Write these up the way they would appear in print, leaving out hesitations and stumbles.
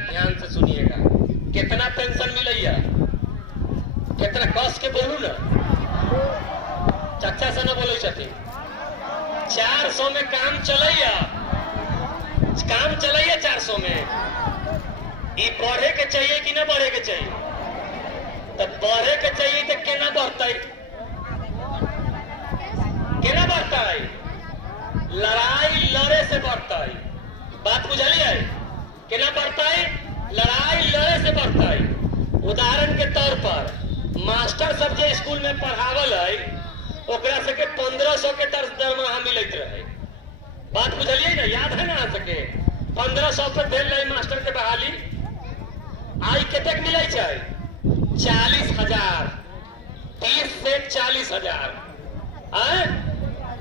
ध्यान से सुनिएगा। कितना पेंशन मिलैया, कितना कस के बोलू ना, चच्चा से न बोले छथिन। 400 में काम चलैया, काम चलैया 400 में। ये बढ़े के चाहिए कि ना बढ़े के चाहिए? तो बढ़े के चाहिए तो केना बढ़ता है, केना बढ़ता है? लड़ाई लड़े से बढ़ता है। बात बुझलिए? केना बढ़ता है? लड़ाई लड़े से बढ़ता है। उदाहरण के तौर पर मास्टर सब जे स्कूल में पढ़ावल है, ओकरा से के 1500 के दरमाहा मिलत रहे। बात बुझलिए ना? याद है ना? आ सके 1500 पे भेल रही मास्टर के बहाली। आई कतेक मिले छै? 40,000। 30 से 40,000।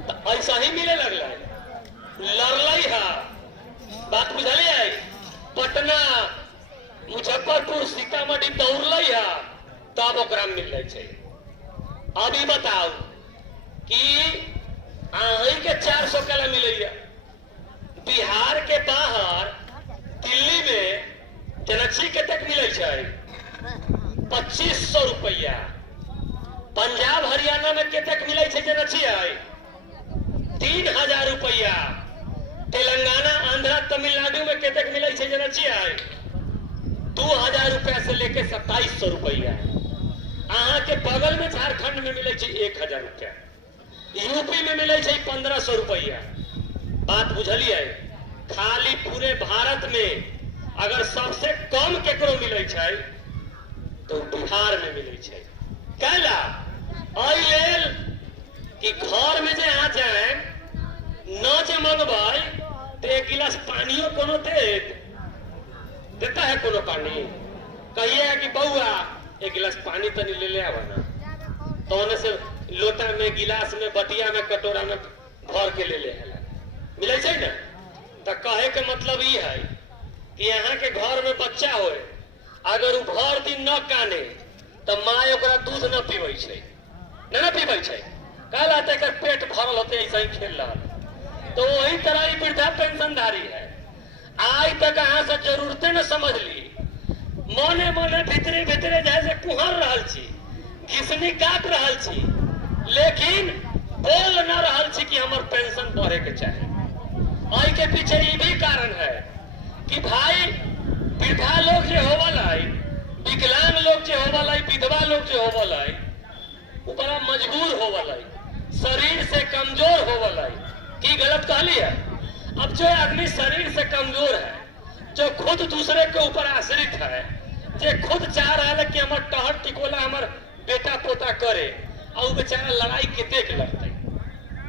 तो ऐसा ही मिले लगल, लड़ल है। बात बुझलिए? पटना, मुजफ्फरपुर, सीतामढ़ी दौड़ल है, तब ओकरा मिल छै। अभी बताओ कि अही के 400 कला मिले। बिहार के बाहर दिल्ली में जनक्षी के तक मिले छै 2500 रुपया। पंजाब हरियाणा में के तक मिले छै जनक्षी है 3000 रुपया। तेलंगाना, आंध्र, तमिलनाडु में के तक मिले छै जनक्षी है 2000 रुपया से लेके 2700 रुपया। अहाँ के बगल में झारखंड में मिले छै 1000 रुपया। यूपी में मिले छै 1500 रुपया। बात बुझलिए? खाली पूरे भारत में अगर सबसे कम केकरो मिले छै तो बिहार में मिले छै। कैला आई लेल कि घर में जे आ जाए न जे मंगबै तो एक गिलास पानियो कोनो देता है? कोनो पानी कहिए कि बउआ एक गिलास पानी तनी ले आवा ना, तो ओने से लोटा में, गिलास में, बटिया में, कटोरा में भर के ले आला। मिले छै ना? तो कहे के मतलब ये है कि यहाँ के घर में बच्चा हो, अगर वो भर दिन न काने तो माँ ओकरा दूध न पीबै छै, न पीबै छै। कल आते कर पेट भरल होते ऐसा ही खेल रहा। तो वही तरह ही वृद्धा पेंशन धारी है। आज तक अहाँ से जरूरते न समझ ली, मने मने भीतरे भीतरे जैसे कुहर रहल छी, घिसनी काट रहल छी, लेकिन बोल न रहल छी कि हमार पेंशन बढ़े के चाहे। आई के पीछे ये भी कारण है कि भाई वृद्धा लोग जो होवल है, विकलांग लोग जो होवल है, विधवा लोग जो होवल है, वो बड़ा मजबूर होवल है, शरीर से कमजोर होवल है। की गलत कहली है? अब जो आदमी शरीर से कमजोर है, जो खुद दूसरे के ऊपर आश्रित है, जो खुद चाह रहा है कि हमार टहर टिकोला हमार बेटा पोता करे, और बेचारा लड़ाई के देख लगते।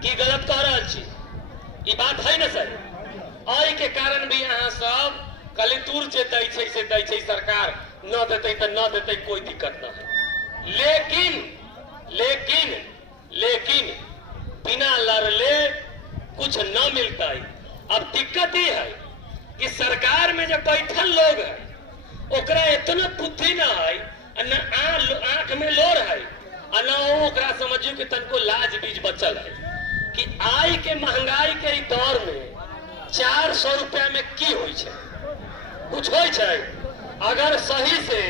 की गलत कह रहा छी? ये बात है ना सर? आई के कारण भी यहाँ सब कली दूर जे दै छै से दै छै, सरकार न देते तो न देते, कोई दिक्कत न है। लेकिन बिना लड़ले कुछ न मिलता है। अब दिक्कत ये है कि सरकार में जो बैठल लोग है, ओकरा इतना बुद्धि न है, न आंख में लोर है, न ओकरा समझियो कि तनको लाज बीज बचल है कि आई के महंगाई के दौर में 400 रुपया में की होई छै? कुछ होई छै? अगर सही से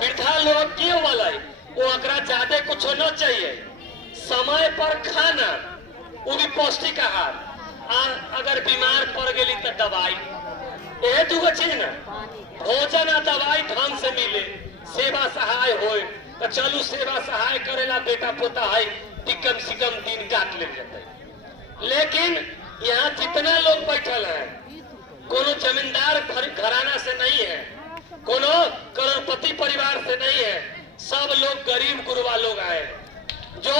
वृद्धा लोग की वाला है, वो अकरा ज्यादा कुछ न चाहिए, समय पर खाना, वो भी पौष्टिक आहार, अगर बीमार पड़ गई तो दवाई, ये दूगो चीज ना, भोजन और दवाई ढंग से मिले, सेवा सहाय होए, तो चलू सेवा सहाय करेला बेटा पोता है, कम से कम दिन काट ले जाते। लेकिन यहाँ जितना लोग बैठल है, कोनो जमींदार घराना से नहीं है, कोनो करोड़पति परिवार से नहीं है, सब लोग गरीब गुरबा लोग आए, जो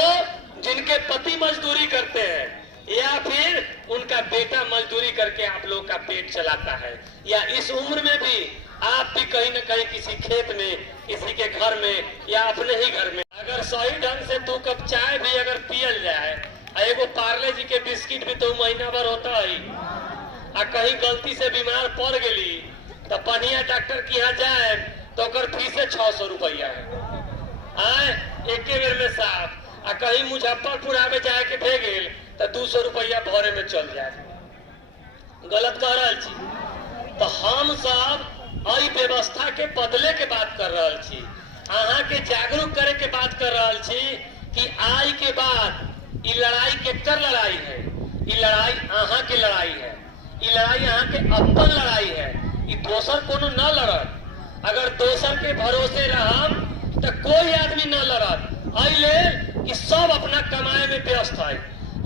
जिनके पति मजदूरी करते हैं या फिर उनका बेटा मजदूरी करके आप लोग का पेट चलाता है, या इस उम्र में भी आप भी कहीं न कहीं किसी खेत में, किसी के घर में या अपने ही घर में अगर सही ढंग से 2 कप चाय भी अगर पियल जाए, एगो पार्ले जी के बिस्किट भी तो महीना भर होता है, आ कहीं गलती से बीमार पड़ गई तो पनिया डॉक्टर के यहाँ जाए तो फीस 600 रुपया है एक बेर में साफ, आ कहीं मुजफ्फरपुर आवे जाए के भे गेल तो 200 रुपया भरे में चल जाए। गलत कह रहा छी। तो हम सब और व्यवस्था के बदले के बात कर रहा छी, अहाँ के जागरूक करे के बात कर रहा छी कि आज के बाद ये लड़ाई केकर लड़ाई है, ये लड़ाई अहाँ के लड़ाई है, ये लड़ाई अहाँ के अपन लड़ाई है, ये दोसर कोनो न लड़त। अगर दोसर के भरोसे रहम तो कोई आदमी न लड़त। अइले कि सब अपना कमाए में व्यस्त है।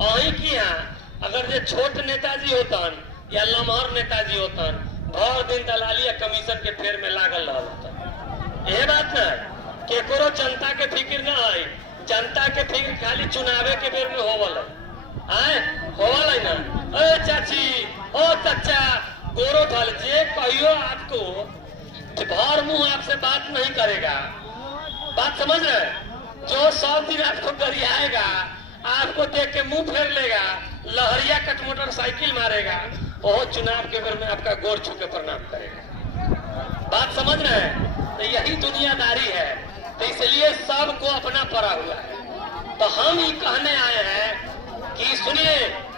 अही की यहाँ अगर जे छोट नेताजी होतन या लम्हर नेताजी होतन, भर दिन दलाली या कमीशन के फेर में लागल रहल। यह बात न केकरो जनता के फिक्र न है, जनता के फिक्र खाली चुनावे के बेर में होवल है, होवल है ना। अरे चाची, ओ चाचा, गोरो ढल जे कहियो आपको भर मुंह आपसे बात नहीं करेगा, बात समझ रहे? जो 100 दिन आपको गरियाएगा, आपको देख के मुंह फेर लेगा, लहरिया कट मोटरसाइकिल मारेगा, वो चुनाव के बेर में आपका गोर छू के प्रणाम करेगा। बात समझ रहे हैं? तो यही दुनियादारी है। तो इसलिए सबको अपना पड़ा हुआ है। तो हम ही कहने आए हैं कि सुनिए,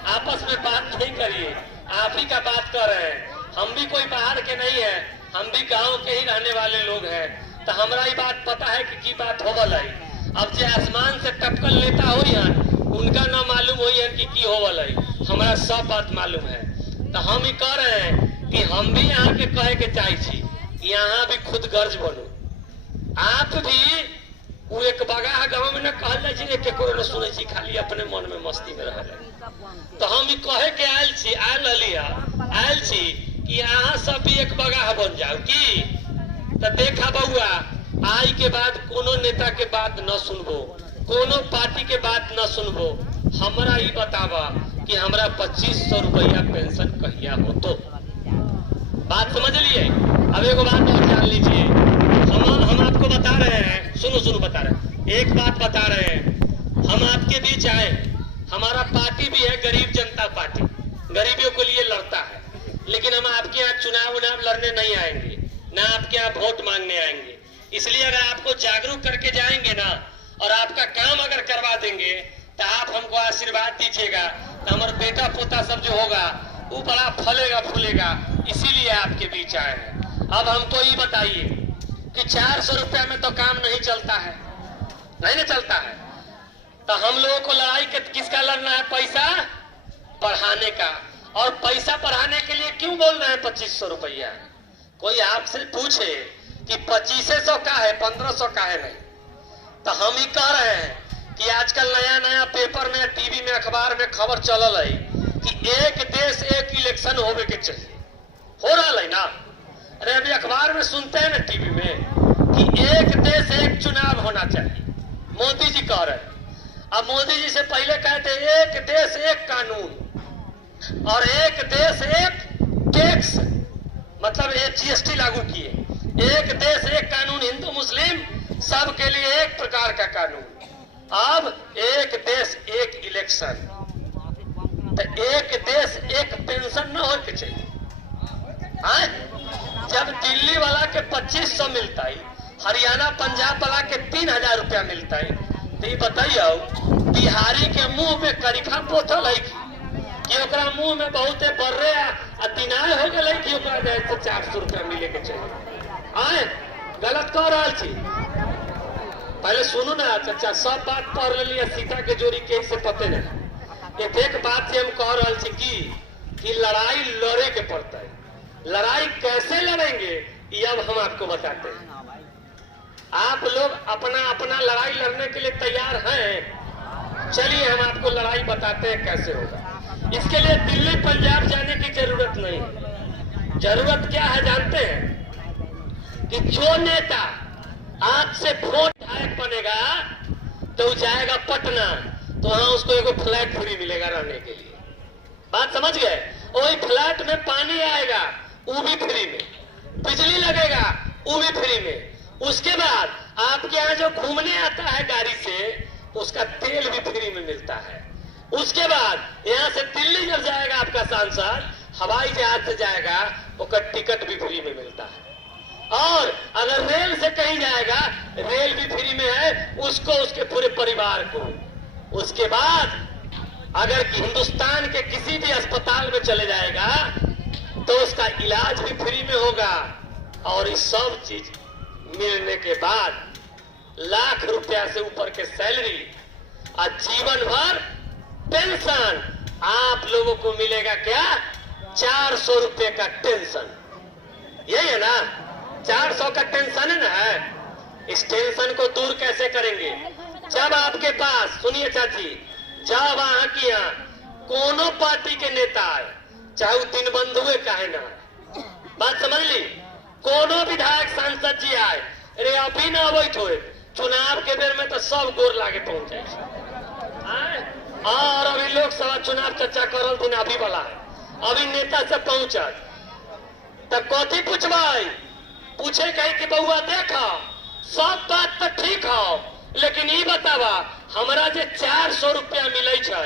आपस में बात नहीं करिए, आप ही का बात कर रहे हैं। हम भी कोई बाहर के नहीं है, हम भी गांव के ही रहने वाले लोग हैं। तो हमारा ही बात पता है कि बात होवल है। अब जो आसमान से टपकल नेता हुई है, उनका ना मालूम हुई है कि होवल है, हमारा सब बात मालूम है। तो हम ही कह रहे हैं कि हम भी यहाँ के कहे के चाहिए, यहाँ भी खुद गर्ज बनो। आप भी वो एक बगाह गांव में न कहल जाए केकरो न सुने छी, खाली अपने मन में मस्ती में रह। तो हम ही कहे के आयल छी, आयल छी कि यहाँ सब भी एक बगाह बन जाओ की। तो देखा बउआ, आज के बाद कोनो नेता के बात न सुनबो, कोनो पार्टी के बात न सुनबो। हमरा ही बतावा कि हमरा 2500 रुपया पेंशन कहिया हो। तो बात समझ लिए? अब एक बात और जान लीजिए, हम आपको बता रहे हैं, सुनो बता रहे हैं, एक बात बता रहे हैं। हम आपके बीच आए, हमारा पार्टी भी है गरीब जनता पार्टी, गरीबियों के लिए लड़ता है। लेकिन हम आपके यहाँ चुनाव लड़ने नहीं आएंगे, ना आपके यहाँ वोट मांगने आएंगे। इसलिए अगर आपको जागरूक करके जाएंगे ना, और आपका काम अगर करवा देंगे, तो आप हमको आशीर्वाद दीजिएगा, तो हमारे बेटा पोता सब जो होगा वो बड़ा फलेगा फूलेगा। इसीलिए आपके बीच आए हैं। अब हमको ये बताइए कि 400 रुपया में तो काम नहीं चलता है, नहीं ना चलता है। तो हम लोगों को लड़ाई किसका लड़ना है? पैसा बढ़ाने का। और पैसा बढ़ाने के लिए क्यों बोल रहे हैं 2500 रुपया? कोई आपसे पूछे कि 2500 का है, 1500 का है नहीं, तो हम ही कह रहे हैं कि आजकल नया पेपर में, टीवी में, अखबार में खबर चलल है कि एक देश एक इलेक्शन होवे के चाहिए। हो रहा है ना? अरे अभी अखबार में सुनते हैं ना, टीवी में, कि एक देश एक चुनाव होना चाहिए। मोदी जी कह रहे हैं। अब मोदी जी से पहले कहते एक देश एक कानून, और एक देश एक टैक्स, मतलब ये जीएसटी लागू किए। एक देश एक कानून, हिंदू मुस्लिम सबके लिए एक प्रकार का कानून। अब एक देश एक इलेक्शन, तो एक देश एक पेंशन न हो के चाहिए। जब दिल्ली वाला के 2500 मिलता है, हरियाणा पंजाब वाला के 3000 रुपया मिलता है, तो ये बताइए बिहारी के मुंह में करिखा पोथल है कि ओकरा मुंह में बहुते बर्रे आ दिनाय हो गए कि ओकरा जाए तो 400 रुपया मिले के चाहिए। गलत कह रहा छी। पहले सुनू ना चाचा, सब बात पढ़ लिया, सीता के जोड़ी के से पते नहीं। एक बात से हम कह रहा छी कि लड़ाई लड़े के पड़ता है। लड़ाई कैसे लड़ेंगे ये अब हम आपको बताते हैं। आप लोग अपना अपना लड़ाई लड़ने के लिए तैयार हैं? चलिए हम आपको लड़ाई बताते हैं कैसे होगा। इसके लिए दिल्ली पंजाब जाने की जरूरत नहीं। जरूरत क्या है जानते हैं? कि जो नेता आज से वोट विधायक बनेगा तो जाएगा पटना, तो वहां उसको एक फ्लैट फ्री मिलेगा रहने के लिए। बात समझ गए? वही फ्लैट में पानी आएगा, वो भी फ्री में, बिजली लगेगा, वो भी फ्री में। उसके बाद आपके यहाँ जो घूमने आता है गाड़ी से, उसका तेल भी फ्री में मिलता है। उसके बाद यहाँ से दिल्ली जब जाएगा आपका सांसद, हवाई जहाज से जाएगा, उसका टिकट भी फ्री में मिलता है। और अगर रेल से कहीं जाएगा, रेल भी फ्री में है उसको, उसके पूरे परिवार को। उसके बाद अगर हिंदुस्तान के किसी भी अस्पताल में चले जाएगा तो उसका इलाज भी फ्री में होगा। और इस सब चीज मिलने के बाद लाख रुपया से ऊपर के सैलरी और जीवन भर पेंशन आप लोगों को मिलेगा क्या? 400 रुपए का टेंशन। यही है ना? 400 का टेंशन है ना? इस टेंशन को दूर कैसे करेंगे? जब आपके पास, सुनिए चाची, जब वहां की यहाँ कोनो पार्टी के नेता आए, चाहे वो दिन बंधुए काहे ना, बात समझ ली, कोनो विधायक सांसद जी आए, अरे अभी ना अवैध हो, चुनाव के बेर में तो सब गोर लागे पहुंच जाए। और अभी लोकसभा चुनाव चर्चा करल दिन अभी वाला है, अभी नेता से पहुंचत तब कथी पूछवाई? पूछे कहे कि बउआ देखा सब बात तो ठीक हो, लेकिन ये बतावा हमरा जे 400 रुपया मिले छे,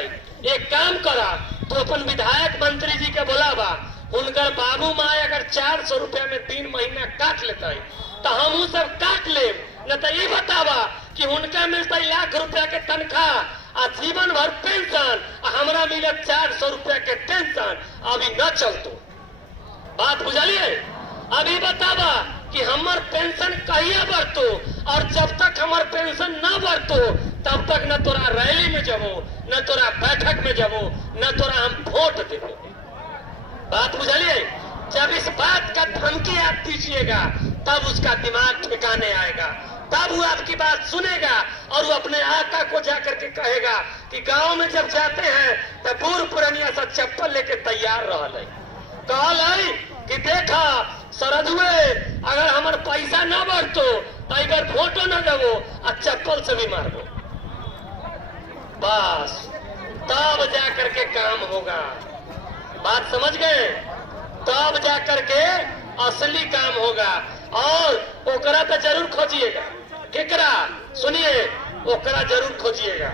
एक काम करा तो अपन विधायक मंत्री जी के बोलावा, उनकर बाबू माए अगर 400 रुपया में 3 महीना काट लेते तो हम सब काट ले, न तो ये बतावा कि उनका मिलता लाख रुपया के तनख्वाह आ जीवन भर पेंशन, हमरा मिले 400 रुपया के टेंशन, अभी न चलतो। बात बुझलिए? अभी बतावा कि हमार पेंशन कहिया बढ़तो, और जब तक हमार पेंशन न बढ़तो तब तक न तोरा रैली में जाबो, न तोरा बैठक में जाबो, न तोरा हम वोट देबो। बात बुझलिए? जब इस बात का धमकी आप दीजिएगा तब उसका दिमाग ठिकाने आएगा, तब वो आपकी बात सुनेगा और वो अपने आका को जाकर के कहेगा कि गांव में जब जाते हैं तो बूढ़ पुरानिया सा चप्पल लेके तैयार रहल, कहल है कि देखा सरजुए अगर हमार पैसा न बढ़तो तो एक बार फोटो न देवो और चप्पल से भी मारबो। बस तब जा करके काम होगा। बात समझ गए? तब जा करके असली काम होगा। और ओकरा तो जरूर खोजिएगा, केकरा? सुनिए, ओकरा जरूर खोजिएगा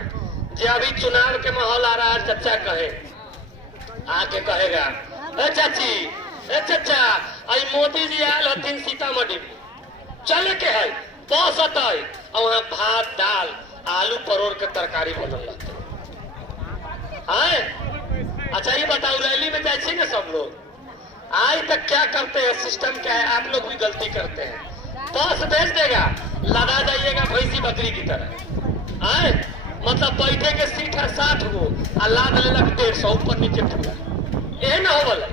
जे अभी चुनाव के माहौल आ रहा है, चचा कहे आके कहेगा, ए चाची, ए चचा, आई मोदी जी आयल हथिन सीतामढ़ी में, चले के है पहुंचत है, और वहां भात दाल आलू परोर के तरकारी बनल रहते हैं। अच्छा ये बताओ, रैली में जाए ना सब लोग, आज तक क्या करते हैं? सिस्टम क्या है? आप लोग भी गलती करते हैं। बस भेज देगा, लगा जाइएगा भैंसी बकरी की तरह। आए मतलब बैठे के सीट है 60 गो आ लाद लेलक 150 ऊपर नीचे पूरा, ये न हो बोले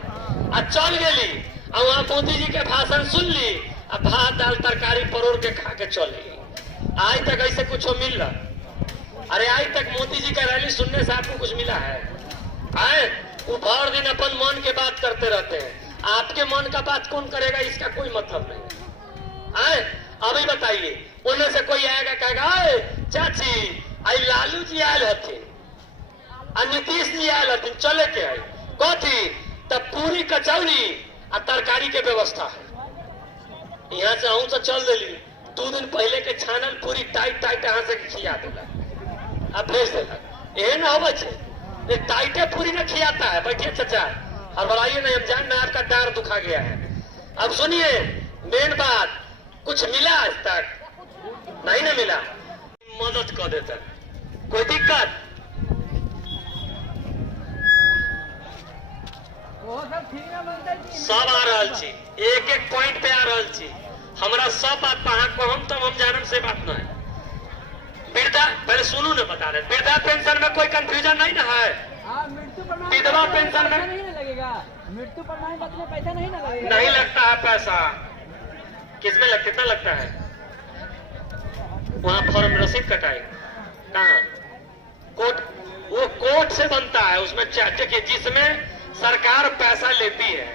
आ चल गेली, और वहां मोदी जी के भाषण सुन ली, आ भात दाल तरकारी परोर के खा के चली। आज तक ऐसे कुछ मिल रहा? अरे आज तक मोदी जी का रैली सुनने से आपको कुछ मिला है? आए वो भर दिन अपन मन के बात करते रहते हैं, आपके मन का बात कौन करेगा इसका कोई मतलब नहीं। आए अभी बताइए, उनमें से कोई आएगा कहेगा, चाची आई लालू जी आयल हथिन, नीतीश जी आयल हथिन, चले के आई कथी तब पूरी कचौड़ी आ तरकारी के व्यवस्था है। यहाँ से अहूँ से चल दिली, 2 दिन पहले के छानल पूरी टाइट टाइट यहाँ से खिया दिला, अब भेज देला। ये ना हो टाइटे पूरी न खियाता है। बैठिए चचा, और बढ़ाइए नहीं, हम जान में आपका डार दुखा गया है। अब सुनिए मेन बात, कुछ मिला आज तक? नहीं ना मिला, मदद कर देता, कोई दिक्कत? सब आ रहा छी, एक एक पॉइंट पे आ रहा छी, हमारा सब बात पहाड़ को हम जानम से बात ना है। वृद्धा, पहले सुनू न बता रहे, वृद्धा पेंशन में कोई कंफ्यूजन नहीं ना है? विधवा पेंशन में नहीं लगेगा, मृत्यु प्रमाण पत्र में पैसा नहीं ना लगेगा? नहीं लगता है पैसा। किसमें कितना लगता है? वहाँ फॉर्म रसीद कटाए कहाँ? कोर्ट, वो कोर्ट से बनता है, उसमें देखिए जिसमें सरकार पैसा लेती है,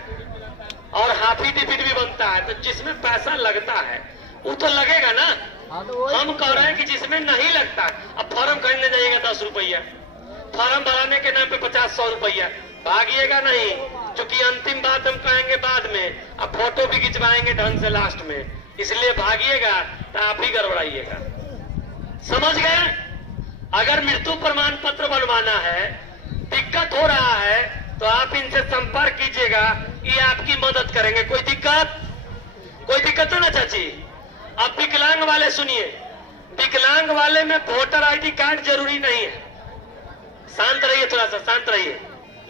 और हाफी डिफिट भी बनता है, तो जिसमें पैसा लगता है वो तो लगेगा ना। हम कह रहे हैं कि जिसमें नहीं लगता, अब फॉर्म खरीदने जाइएगा 10 रुपया, फॉर्म भराने के नाम पे 50-100 रुपया, भागिएगा नहीं, क्योंकि अंतिम बात हम कहेंगे बाद में, अब फोटो भी खिंचवाएंगे ढंग से लास्ट में, इसलिए भागिएगा तो आप ही गड़बड़ाइएगा। समझ गए? अगर मृत्यु प्रमाण पत्र बनवाना है, दिक्कत हो रहा है, तो आप इनसे संपर्क कीजिएगा, ये आपकी मदद करेंगे। कोई दिक्कत? कोई दिक्कत है ना चाची? अब विकलांग वाले सुनिए, विकलांग वाले में वोटर आईडी कार्ड जरूरी नहीं है, शांत रहिए, थोड़ा सा शांत रहिए,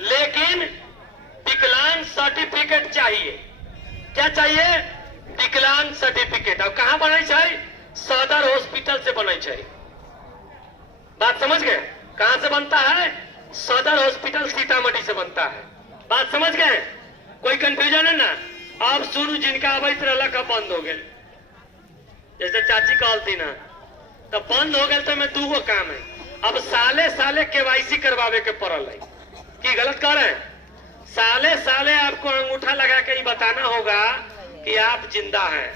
लेकिन विकलांग सर्टिफिकेट चाहिए। क्या चाहिए? विकलांग सर्टिफिकेट अब कहाँ बने छे? सदर हॉस्पिटल से बने छे। बात समझ गए? कहां से बनता है? सदर हॉस्पिटल सीतामढ़ी से बनता है। बात समझ गए? कोई कंफ्यूजन है ना? अब सुनू, जिनका अवैध रहला का बंद हो गए, जैसे चाची कहती ना, तो बंद हो गए तो में दूगो काम है। अब साले साले केवाईसी करवावे के पड़ल है कि गलत कर रहे हैं? साले साले आपको अंगूठा लगा के ही बताना होगा कि आप जिंदा हैं।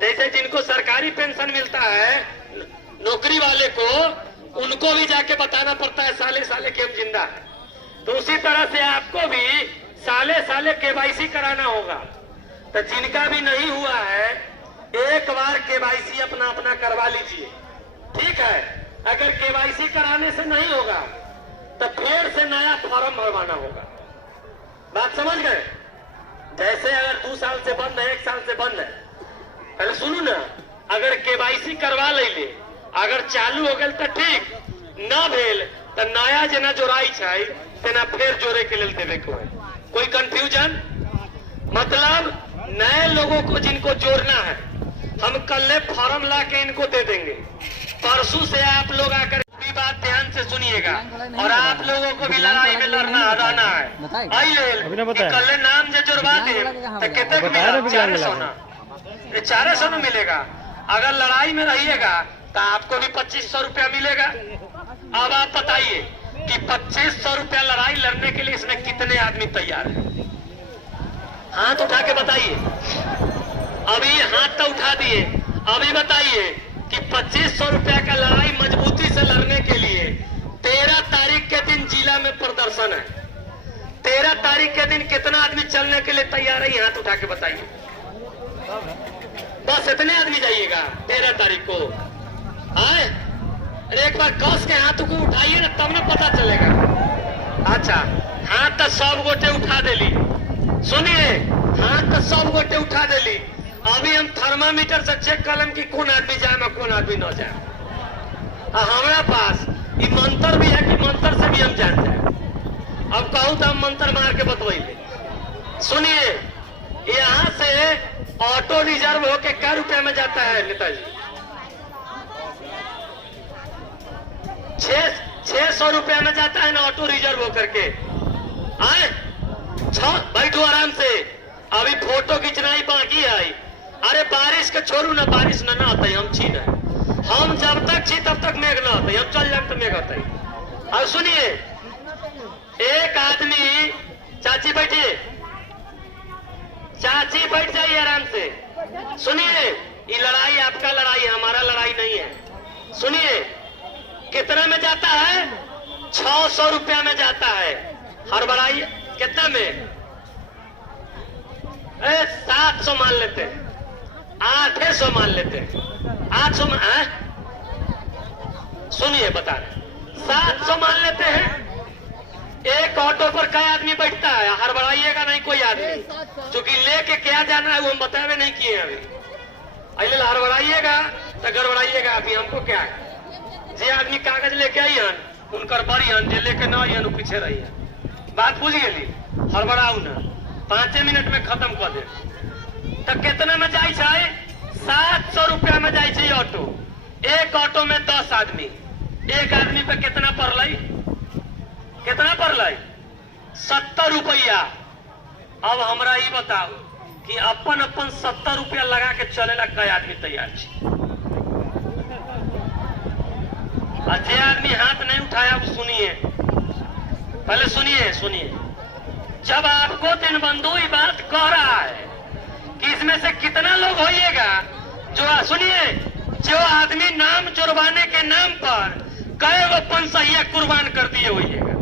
जैसे जिनको सरकारी पेंशन मिलता है, नौकरी वाले को, उनको भी जाके बताना पड़ता है साले साले के हम जिंदा है। तो उसी तरह से आपको भी साले साले केवाईसी कराना होगा। तो जिनका भी नहीं हुआ है, एक बार केवाईसी अपना अपना करवा लीजिए, ठीक है? अगर केवाईसी कराने से नहीं होगा तो फिर से नया फॉर्म भरवाना होगा। बात समझ गए? जैसे अगर 2 साल से बंद है, 1 साल से बंद है, पहले सुनू ना, अगर केवाईसी करवा ले, अगर चालू हो गए तो ठीक, न भेल तो नया जना जोड़ाई छे तेना फिर जोड़े के लिए देवे को है। कोई कंफ्यूजन? मतलब नए लोगों को जिनको जोड़ना है, हम कल फॉर्म ला के इनको दे देंगे। परसों से आप लोग आकर बात ध्यान से सुनिएगा, और आप लोगों को भी लड़ाई में लड़ना रहना है। आइए कल नाम जो जुड़वा दे तो कितने 400 ना, 400 में मिलेगा। अगर लड़ाई में रहिएगा तो आपको भी 2500 रुपया मिलेगा। अब आप बताइए कि 2500 रुपया लड़ाई लड़ने के लिए इसमें कितने आदमी तैयार है? हाथ उठा के बताइए। अभी हाथ तो उठा दिए, अभी बताइए कि 2500 रुपया का लड़ाई मजबूती से लड़ने के लिए 13 तारीख के दिन जिला में प्रदर्शन है। 13 तारीख के दिन कितना आदमी चलने के लिए तैयार है? हाथ उठा के बताइए। बस इतने आदमी जाइएगा 13 तारीख को। आए, अरे एक बार कस के हाथ को उठाइए ना, तब ना पता चलेगा। अच्छा, हाथ तो सब गोटे उठा देली। सुनिए, हाथ तो सब गोटे उठा देली। अभी हम थर्मामीटर से चेक करम कि कौन आदमी जाए और कौन आदमी न जाए। हमारा पास ये मंत्र भी है कि मंत्र से भी हम जान जाए। अब कहूँ तो हम मंत्र मार के बतवाइए। सुनिए, यहाँ से ऑटो रिजर्व होके क्या रुपया में जाता है नेताजी? 600 रुपया में जाता है ना ऑटो रिजर्व होकर के। आए, बैठो आराम से, अभी फोटो खींचना ही बाकी है। अरे बारिश के छोड़ू ना, बारिश ना आता है, हम छी ना, हम जब तक छी तब तक मेघ ना आता है, हम चल जाए तो मेघ आता है। और सुनिए, एक आदमी, चाची बैठिए, चाची बैठ जाइए आराम से। सुनिए, ये लड़ाई आपका लड़ाई है, हमारा लड़ाई नहीं है। सुनिए, कितना में जाता है? 600 रुपया में जाता है हर बड़ाई। कितना में? 700 मान लेते, 800 मान लेते, 800 में। सुनिए बता रहे, 700 मान लेते हैं। एक ऑटो पर कई आदमी बैठता है? हड़बड़ाइएगा नहीं कोई आदमी, क्योंकि लेके क्या जाना है वो हम बतावे नहीं किए अभी। अरे हड़बड़ाइएगा तो गड़बड़ाइएगा। अभी हमको क्या है, जे आदमी कागज लेके आई हन उनकर बड़ी हन, जे लेके न आई हन पीछे रही है। बात बुझ गई? हड़बड़ाऊ ना, 5 मिनट में खत्म कर दे। तो कितना में जाए? 700 रुपया में जाए ऑटो। एक ऑटो में 10 आदमी, एक आदमी पे कितना पड़ल? कितना पड़ल? 70 रुपया। अब हमरा ये बताओ कि अपन 70 रुपया लगा के चलेला कई आदमी तैयार है? जे आदमी हाथ नहीं उठाया वो सुनिए, पहले सुनिए। जब आपको दिनबंधु ये बात कह रहा है कि इसमें से कितना लोग होइएगा जो, सुनिए, जो आदमी नाम जुड़वाने के नाम पर कई वो पंसैया कुर्बान कर दिए होइएगा,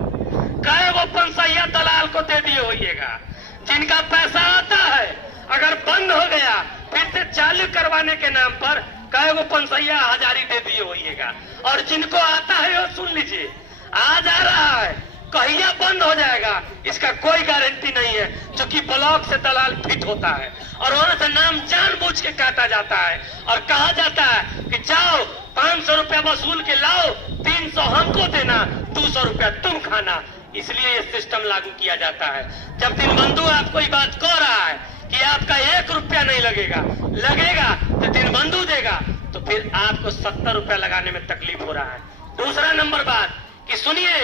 कई वो पंसैया दलाल को दे दिए होइएगा। जिनका पैसा आता है अगर बंद हो गया फिर से चालू करवाने के नाम पर कई वो पंसैया हजारी दे दिए होइएगा। और जिनको आता है वो सुन लीजिए, आ जा रहा है, कहिया बंद हो जाएगा इसका कोई गारंटी नहीं है, क्योंकि ब्लॉक से दलाल फिट होता है और वहां से नाम जानबूझ के काटा जाता है और कहा जाता है कि जाओ 500 रुपया वसूल के लाओ, 300 हमको देना, 200 रुपया तुम खाना। इसलिए ये सिस्टम लागू किया जाता है। जब दिनबंधु आपको ये बात कह रहा है कि आपका 1 रुपया नहीं लगेगा, लगेगा तो दिन बंधु देगा, तो फिर आपको 70 रुपया लगाने में तकलीफ हो रहा है। दूसरा नंबर बात कि सुनिए,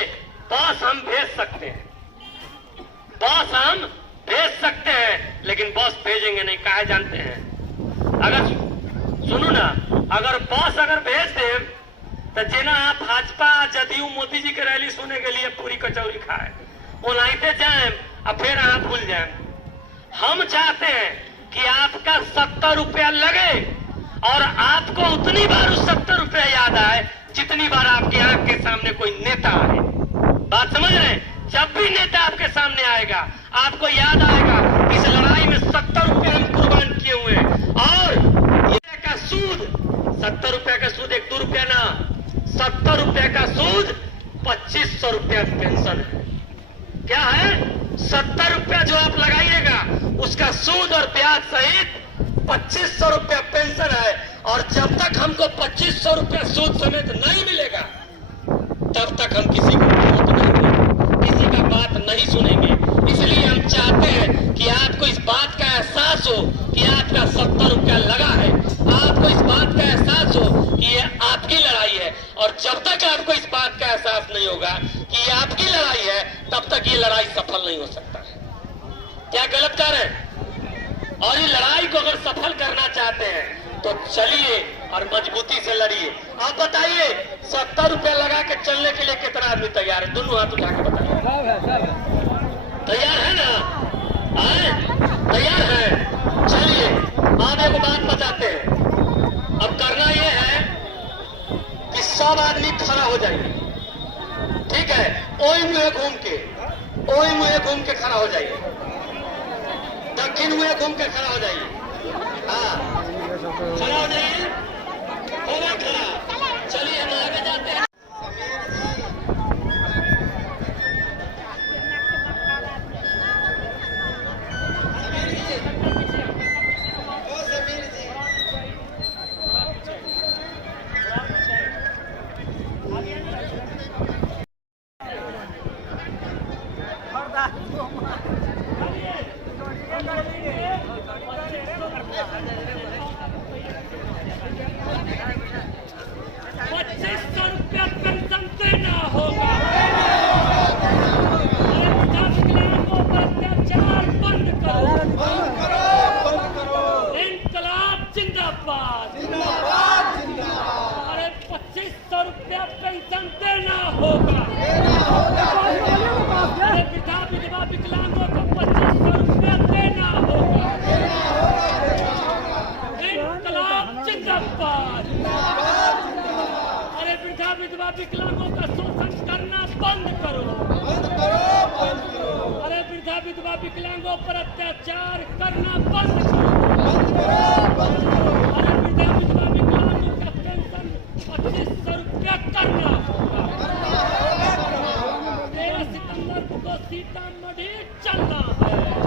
बॉस हम भेज सकते हैं, बॉस हम भेज सकते हैं, लेकिन बॉस भेजेंगे नहीं, काहे जानते हैं? अगर सुनो ना, अगर बॉस अगर भेज दे तो जेना आप भाजपा जदयू मोदी जी के रैली सुने के लिए पूरी कचौरी खाए ओनाइते जाए और फिर आप भूल जाए। हम चाहते हैं कि आपका 70 रुपया लगे और आपको उतनी बार उस 70 रुपया याद आए जितनी बार आपकी आंख के सामने कोई नेता आए। बात समझ रहे हैं? जब भी नेता आपके सामने आएगा आपको याद आएगा इस लड़ाई में 70 रुपया हम कुर्बान किए हुए हैं। और ये का सूद 70 रुपया का सूद 1-2 रुपया ना, 70 रुपया का सूद 2500 रुपया पेंशन है। क्या है? 70 रुपया जो आप लगाइएगा उसका सूद और ब्याज सहित 2500 रुपया पेंशन है। और जब तक हमको 2500 रुपया सूद समेत नहीं मिलेगा तब तक हम किसी को वोट नहीं देंगे, किसी का बात नहीं सुनेंगे। इसलिए हम चाहते हैं कि आपको इस बात का एहसास हो कि आपका 70 रुपया लगा है, आपको इस बात का एहसास हो कि ये आपकी लड़ाई है। और जब तक आपको इस बात का एहसास नहीं होगा कि ये आपकी लड़ाई है तब तक ये लड़ाई सफल नहीं हो सकता है। क्या गलत कर रहे हैं? और ये लड़ाई को अगर सफल करना चाहते हैं तो चलिए और मजबूती से लड़िए। आप बताइए 70 रुपया लगा के चलने के लिए कितना आदमी तैयार है? दोनों हाथ उठा के बताइए। तैयार है ना? आए? तैयार है? चलिए आप एक बात बताते हैं। अब करना यह है कि सब आदमी खड़ा हो जाइए, ठीक है? ओई मुहे घूम के खड़ा हो जाइए, दक्षिण मुहे घूम के खड़ा हो जाइए। हाँ, खड़ा हो जाइए, हो गया खड़ा। चलिए हम आगे जाते हैं। पेंशन देना होगा। अरे वृद्धा विधवा विकलांगों को 2500 रुपया देना होगा। इंकलाब जिंदाबाद। अरे वृद्धा विधवा विकलांगों का शोषण करना बंद करो। अरे वृद्धा विधवा विकलांगों पर अत्याचार करना बंद करो। अरे वृद्धा विधवा विकलांगों का पेंशन 2500 रुपया करना होगा। 13 सितंबर को सीतामढ़ी चलना है।